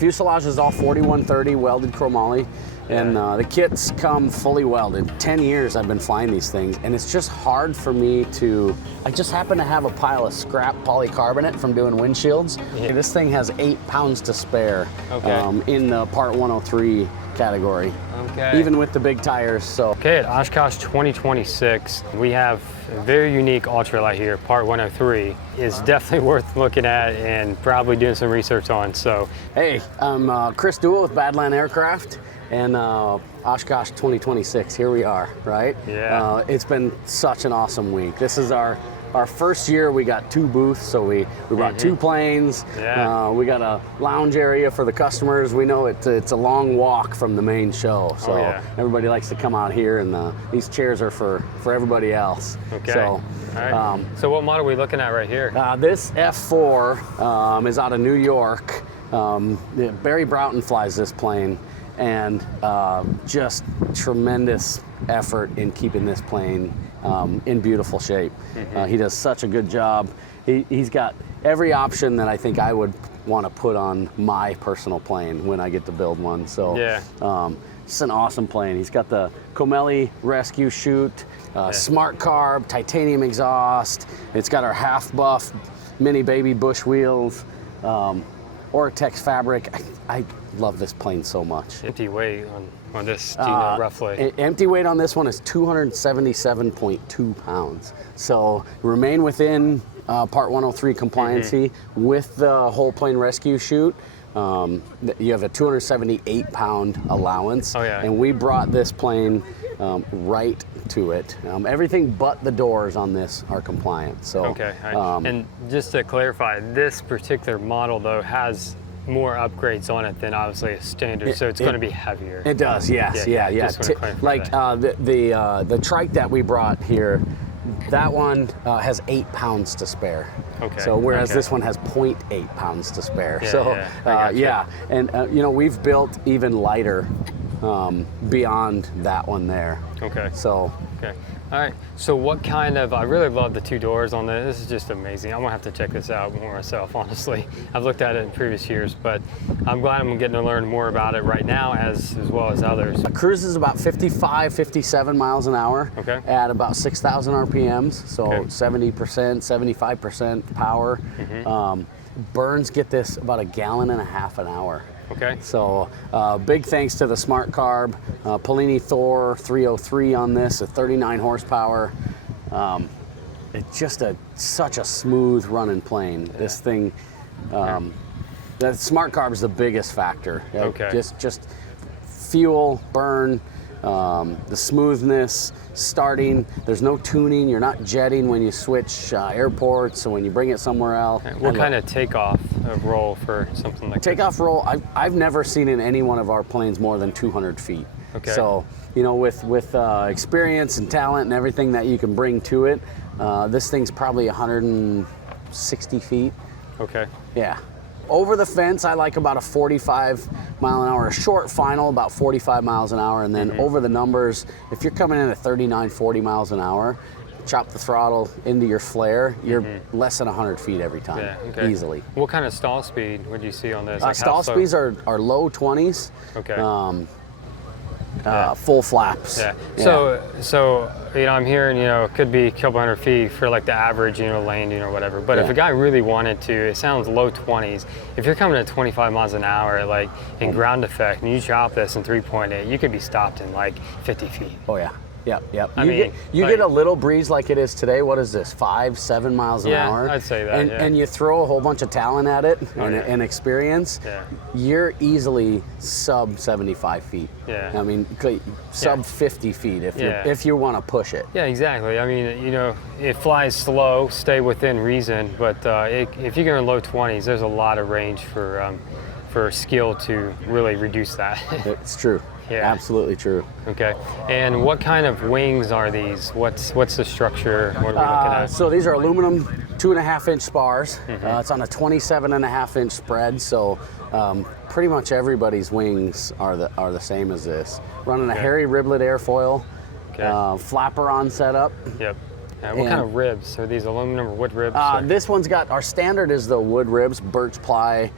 Fuselage is all 4130 welded chromoly, and the kits come fully welded. 10 years I've been flying these things, and it's just hard for me to, I just happen to have a pile of scrap polycarbonate from doing windshields. Yeah. This thing has 8 pounds to spare in the Part 103 category. Okay. Even with the big tires, so. Okay, at Oshkosh 2026, we have a very unique ultralight here, Part 103. Is definitely worth looking at and probably doing some research on, so. Hey, I'm Chris Duell with Badland Aircraft, and Oshkosh 2026, here we are, right? Yeah. It's been such an awesome week. This is our first year. We got 2 booths, so we brought 2 planes. Yeah. We got a lounge area for the customers. We know it's a long walk from the main show, so everybody likes to come out here, and these chairs are for everybody else. Okay. So, all right. So what model are we looking at right here? This F4 is out of New York. Barry Broughton flies this plane, and just tremendous effort in keeping this plane in beautiful shape. He does such a good job. He's got every option that I think I would want to put on my personal plane when I get to build one. So it's an awesome plane. He's got the Comelli rescue chute, smart carb, titanium exhaust. It's got our half buff mini baby bush wheels, Ortex fabric. I love this plane so much. Empty weight on this, do you know roughly? Empty weight on this one is 277.2 pounds. So remain within Part 103 compliancy with the whole plane rescue chute. You have a 278 pound allowance. And we brought this plane right to it. Everything but the doors on this are compliant. So and just to clarify, this particular model though has more upgrades on it than obviously a standard, so it's going to be heavier. It does, yes, yeah. Like the trike that we brought here, that one has 8 pounds to spare. So whereas this one has 0.8 pounds to spare. And you know, we've built even lighter beyond that one there. So. All right, so what kind of, I really love the 2 doors on this. This is just amazing. I'm gonna have to check this out more myself, honestly. I've looked at it in previous years, but I'm glad I'm getting to learn more about it right now as well as others. It cruises about 55, 57 miles an hour at about 6,000 RPMs, so 70%, 75% power. Burns get this about 1.5 gallons an hour. So big thanks to the Smart Carb, Polini Thor 303 on this, a 39 horsepower. It's just such a smooth running plane. This thing, the Smart Carb is the biggest factor. Just fuel, burn, the smoothness, starting. There's no tuning. You're not jetting when you switch airports, so when you bring it somewhere else. What kind of takeoff roll for something like that? Takeoff roll, I've never seen in any one of our planes more than 200 feet. So, you know, with experience and talent and everything that you can bring to it, this thing's probably 160 feet. Yeah. Over the fence, I like about a 45 mile an hour, a short final, about 45 miles an hour, and then over the numbers, if you're coming in at 39, 40 miles an hour, chop the throttle into your flare, you're less than 100 feet every time, easily. What kind of stall speed would you see on this? Like stall speeds are low 20s. Full flaps. So you know, I'm hearing, you know, it could be a couple hundred feet for like the average, you know, landing or whatever. But if a guy really wanted to, it sounds low 20s. If you're coming at 25 miles an hour, like in ground effect, and you chop this in 3.8, you could be stopped in like 50 feet. Yep. You get a little breeze like it is today. What is this, 5, 7 miles an hour? I'd say that, and you throw a whole bunch of talent at it and experience, you're easily sub 75 feet. I mean, sub 50 feet if you want to push it. Yeah, exactly. I mean, you know, it flies slow, stay within reason, but if you're in low 20s, there's a lot of range for skill to really reduce that. It's true. Absolutely true. And what kind of wings are these? What's the structure? What are we looking at? So these are aluminum 2.5-inch spars. It's on a 27.5-inch spread. So pretty much everybody's wings are the same as this. Running a Harry Riblet airfoil, flapper on setup. What kind of ribs? Are these aluminum or wood ribs? This one's got, our standard is the wood ribs, birch ply,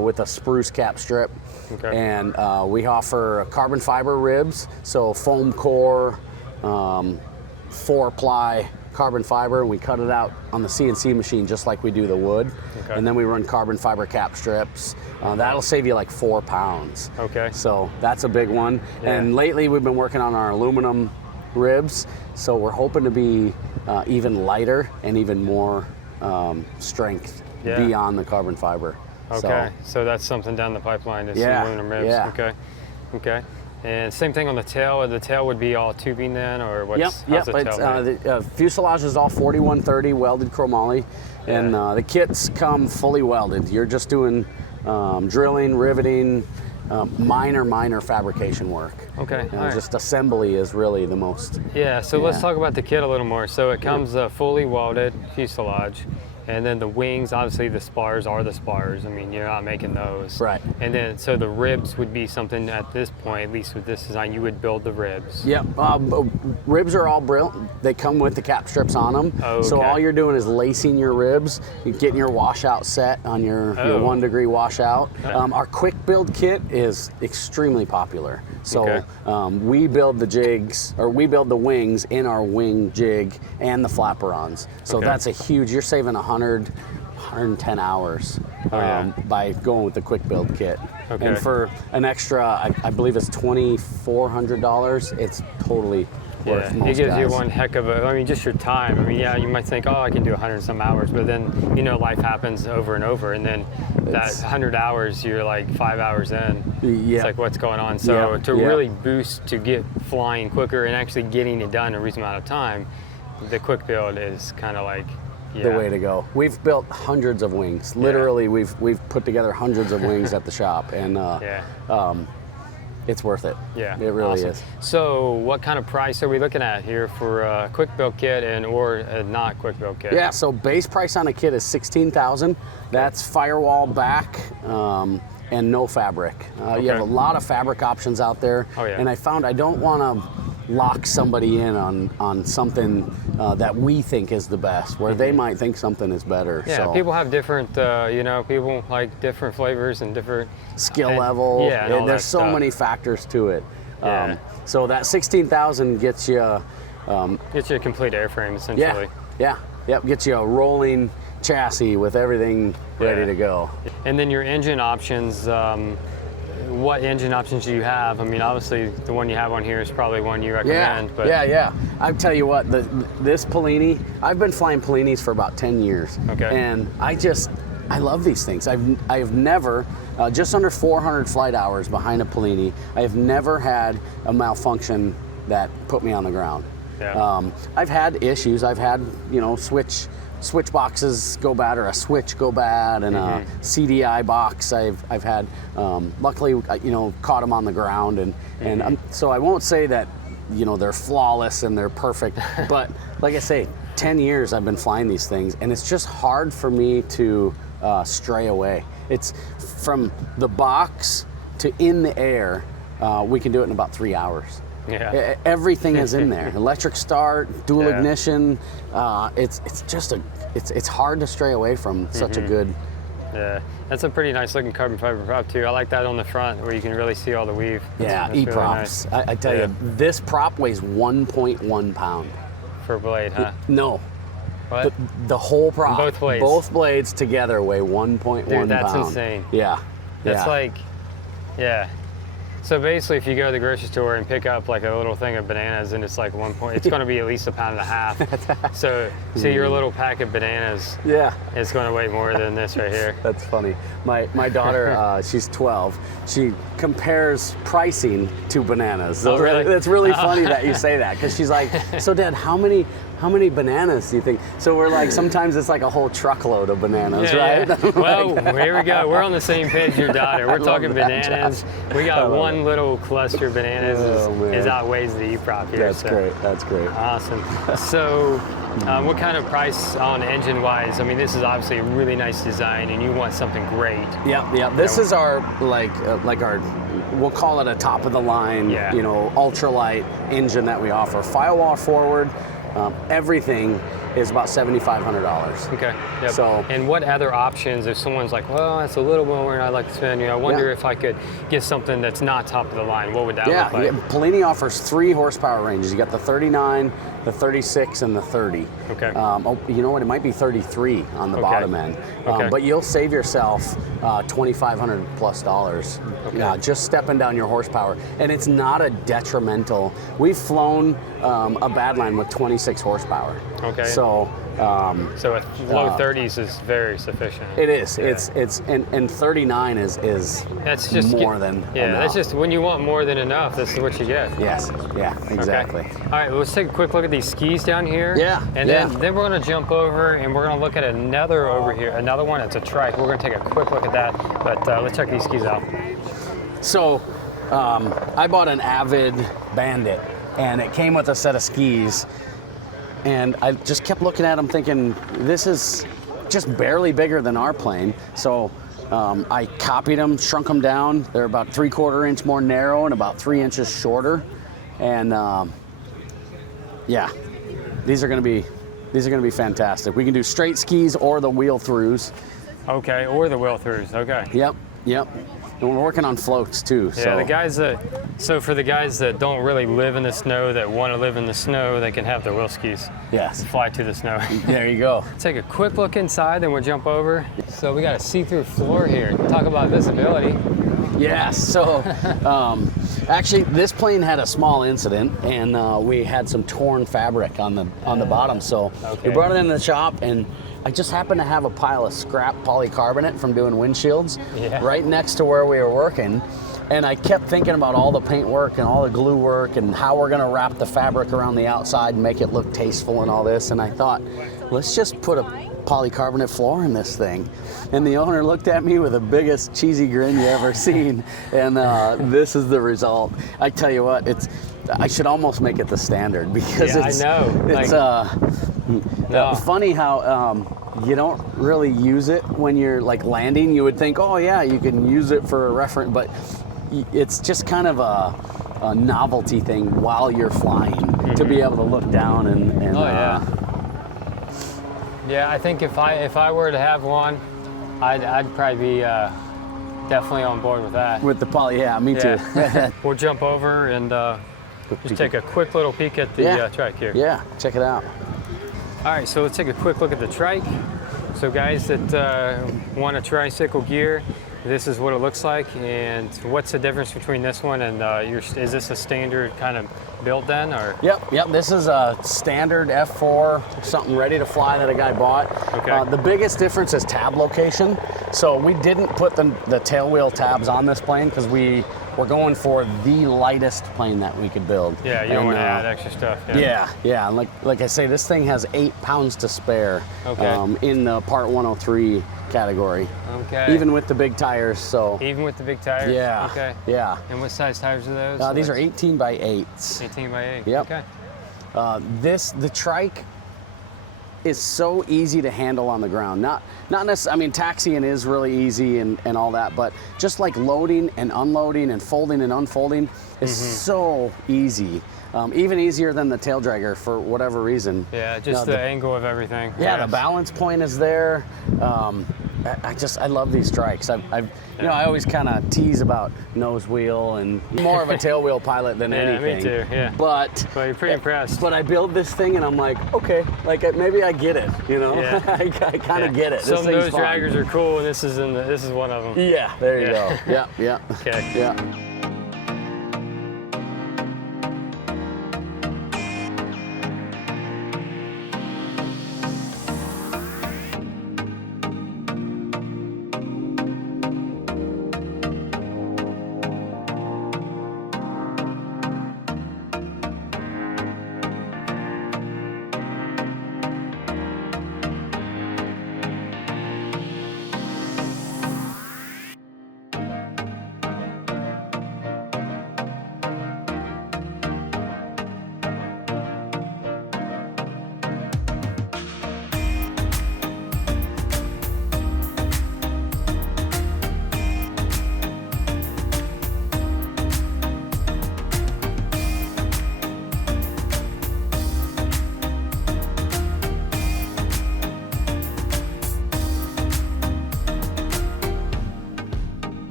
with a spruce cap strip. Okay. And we offer carbon fiber ribs, so foam core, 4-ply carbon fiber, and we cut it out on the CNC machine just like we do the wood. Okay. And then we run carbon fiber cap strips. That'll save you like 4 pounds. Okay. So that's a big one. Yeah. And lately we've been working on our aluminum ribs, so we're hoping to be even lighter and even more strength beyond the carbon fiber. Okay, so that's something down the pipeline is some aluminum ribs. Yeah. Okay. And same thing on the tail. The tail would be all tubing then, or what's how's the tail made? The fuselage is all 4130 welded chromoly, and the kits come fully welded. You're just doing drilling, riveting, minor fabrication work. Okay. Just assembly is really the most. Yeah, so let's talk about the kit a little more. So it comes fully welded fuselage, and then the wings, obviously the spars are the spars. I mean, you're not making those. Right. And then, so the ribs would be something at this point, at least with this design, you would build the ribs. Yep. Ribs are all built. They come with the cap strips on them. Okay. So all you're doing is lacing your ribs, you're getting your washout set on your 1 degree washout. Our quick build kit is extremely popular. So we build the jigs, or we build the wings in our wing jig and the flaperons. So that's a huge, you're saving 110 hours by going with the quick build kit. Okay. And for an extra, I believe it's $2,400, it's totally worth most it gives you guys. one heck of a, I mean, just your time. I mean, you might think, oh, I can do 100 and some hours, but then, life happens over and over, and then that 100 hours, you're like 5 hours in. It's like, what's going on? So to really boost, to get flying quicker and actually getting it done in a reasonable amount of time, the quick build is kind of like, the way to go. We've built hundreds of wings. Literally, we've put together hundreds of wings at the shop, and it's worth it. Yeah, it really awesome. is. So, what kind of price are we looking at here for a quick build kit or a not quick build kit? Yeah, so base price on a kit is $16,000. That's firewall back. And no fabric. You have a lot of fabric options out there, and I found I don't want to lock somebody in on something that we think is the best, where they might think something is better. Yeah, so. People have different, people like different flavors and different skill level. Yeah, and there's so many factors to it. Yeah. So that $16,000 gets you. Gets you a complete airframe essentially. Gets you a rolling chassis with everything ready to go. And then your engine options, what engine options do you have? I mean, obviously the one you have on here is probably one you recommend. But I tell you what, this Polini, I've been flying Polinis for about 10 years. And I love these things. I've never, just under 400 flight hours behind a Polini, I've never had a malfunction that put me on the ground. I've had issues. I've had, switch boxes go bad, or a switch go bad, and a CDI box I've had. Luckily, caught them on the ground, and so I won't say that they're flawless and they're perfect, but like I say, 10 years I've been flying these things, and it's just hard for me to stray away. It's from the box to in the air. We can do it in about 3 hours. Everything is in there. Electric start, dual ignition. It's hard to stray away from such a good. Yeah, that's a pretty nice looking carbon fiber prop too. I like that on the front where you can really see all the weave. That's E-props. Really nice. I tell you, this prop weighs 1.1 pound. For a blade, huh? No. What? The whole prop. Both blades. Both blades together weigh 1.1 pound. Dude, that's insane. Yeah. That's like, So basically, if you go to the grocery store and pick up like a little thing of bananas, and it's like it's going to be at least 1.5 pounds. So your little pack of bananas, is going to weigh more than this right here. That's funny. My daughter, she's 12. She compares pricing to bananas. So really? It's really funny that you say that, because she's like, "So Dad, how many bananas do you think?" So we're like, sometimes it's like a whole truckload of bananas, right? Yeah. Well, here we go. We're on the same page, your daughter. We're talking bananas. We got one little cluster of bananas is outweighs the E-prop here. That's great. That's great. Awesome. So, what kind of price on engine-wise? I mean, this is obviously a really nice design, and you want something great. Yeah. This is our we'll call it a top of the line, ultralight engine that we offer. Firewall forward. Everything is about $7,500. Okay. Yep. So, and what other options if someone's like, well, that's a little more and I'd like to spend, you know, I wonder if I could get something that's not top of the line. What would that look like? Yeah, Polini offers 3 horsepower ranges. You got the 39, the 36, and the 30. Okay. You know what? It might be 33 on the bottom end. But you'll save yourself $2,500 plus just stepping down your horsepower. And it's not a detrimental. We've flown a Badland with 26 horsepower. Okay. So a low 30s is very sufficient. it is. Yeah. It's and 39 is that's just more than enough. That's just when you want more than enough. This is what you get. Yes. Yeah. Exactly. Okay. All right. Well, let's take a quick look at these skis down here. Yeah. And then we're gonna jump over and we're gonna look at another over here. Another one. It's a trike. We're gonna take a quick look at that. But let's check these skis out. So I bought an Avid Bandit, and it came with a set of skis. And I just kept looking at them thinking, this is just barely bigger than our plane. So I copied them, shrunk them down. They're about 3/4 inch more narrow and about 3 inches shorter. And these are gonna be fantastic. We can do straight skis or the wheel throughs. Okay, or the wheel throughs. Okay. Yep. And we're working on floats too. Yeah, so for the guys that don't really live in the snow, that want to live in the snow, they can have their wheel skis. Yes. Fly to the snow. There you go. Take a quick look inside, then we'll jump over. So we got a see-through floor here. Talk about visibility. Yes. So actually, this plane had a small incident, and we had some torn fabric on the bottom. So we brought it into the shop, and I just happened to have a pile of scrap polycarbonate from doing windshields right next to where we were working. And I kept thinking about all the paint work and all the glue work and how we're gonna wrap the fabric around the outside and make it look tasteful and all this. And I thought, let's just put a polycarbonate floor in this thing. And the owner looked at me with the biggest cheesy grin you ever seen. And this is the result. I tell you what, I should almost make it the standard because it's funny how you don't really use it when you're like landing. You would think, oh yeah, you can use it for a reference, but it's just kind of a novelty thing while you're flying to be able to look down and yeah, I think if I were to have one, I'd probably be definitely on board with that. With the poly, yeah, me too. We'll jump over and just take a quick little peek at the trike here. Yeah, check it out. All right, so let's take a quick look at the trike. So guys that want a tricycle gear, this is what it looks like. And what's the difference between this one and is this a standard kind of build then, or? Yep. This is a standard F4, something ready to fly that a guy bought. Okay. The biggest difference is tab location. So we didn't put the tail wheel tabs on this plane because we're going for the lightest plane that we could build. Yeah, you don't want to add extra stuff. Yeah. And like I say, this thing has 8 pounds to spare in the Part 103 category. Okay. Even with the big tires, so. Even with the big tires? Yeah. Okay. Yeah. And what size tires are those? These are 18 by 8s. 18 by 8. Yep. Okay. The trike is so easy to handle on the ground. Not necessarily, I mean, taxiing is really easy and all that, but just like loading and unloading and folding and unfolding is so easy. Even easier than the tail dragger for whatever reason. Yeah, just the angle of everything. Yeah, the balance point is there. I love these trikes. I always kind of tease about nose wheel and more of a tail wheel pilot than anything. Me too. Yeah. But you're pretty impressed. But I build this thing and I'm like, okay, like maybe I get it. You know, I kind of get it. Some nose draggers are cool, and this is one of them. Yeah, there you go. Yeah. Okay. Yeah.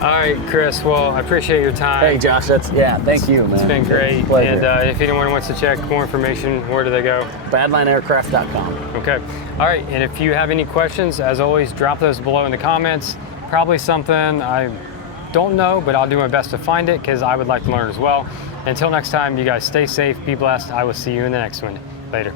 All right, Chris. Well, I appreciate your time. Hey, Josh. Thank you, man. It's been great. Pleasure. And if anyone wants to check more information, where do they go? BadlandAircraft.com. Okay. All right. And if you have any questions, as always, drop those below in the comments. Probably something I don't know, but I'll do my best to find it because I would like to learn as well. Until next time, you guys stay safe, be blessed. I will see you in the next one. Later.